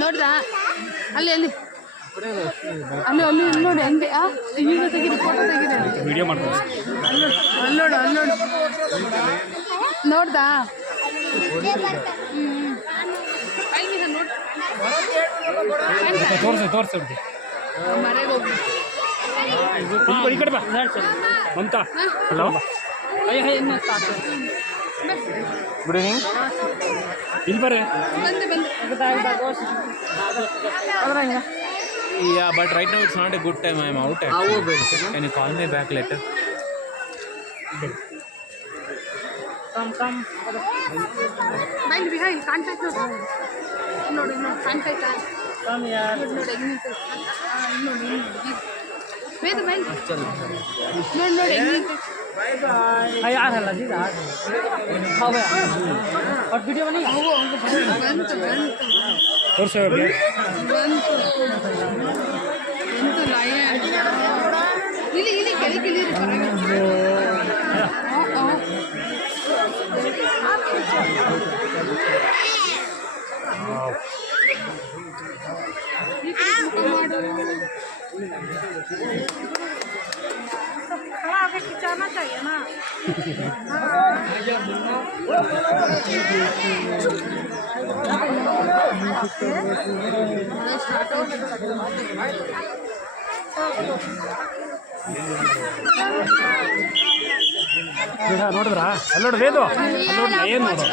ನೋಡ್ದಾ ಅಲ್ಲಿ ಅಲ್ಲಿ ಅಲ್ಲಿ ಅಲ್ಲಿ ನೋಡಿ ಹಂಗೆ ಈಗ ತೆಗೀರಿ ಫೋಟೋ ತೆಗೀರಿ ವಿಡಿಯೋ ಮಾಡ್ತಾರೆ ಅಲ್ಲೋಡು ಅಲ್ಲೋಡು ನೋಡ್ದಾ ತೋರಿಸಿ ಮನೆಗೆ ಹೋಗಿ ಈ ಕಡೆ ಬಾ ಮಮತಾ ಹಲೋ ಗುಡ್ ಈವ್ನಿಂಗ್ ಇಲ್ಲಿ ಬರ್ರಿ Yeah, but right now it's not a good time. I'm out actually. Can you call me back later? Come. Behind. Contact no. Contact. Come here. No. Wait. No. यार हल्ला जी यार हां भाई और video बनी ಬಂತು तोर्से ಅವ್ರಿಗೆ ಬಂತು ಲಯ ಇಲ್ಲಿ ಕೆಳಗಿಳಿ खिंचाना चाहिए ना ನೋಡಿದ್ರಾ ಅಲ್ಲಿ ನೋಡ್ರಿ ಏನು ನೋಡು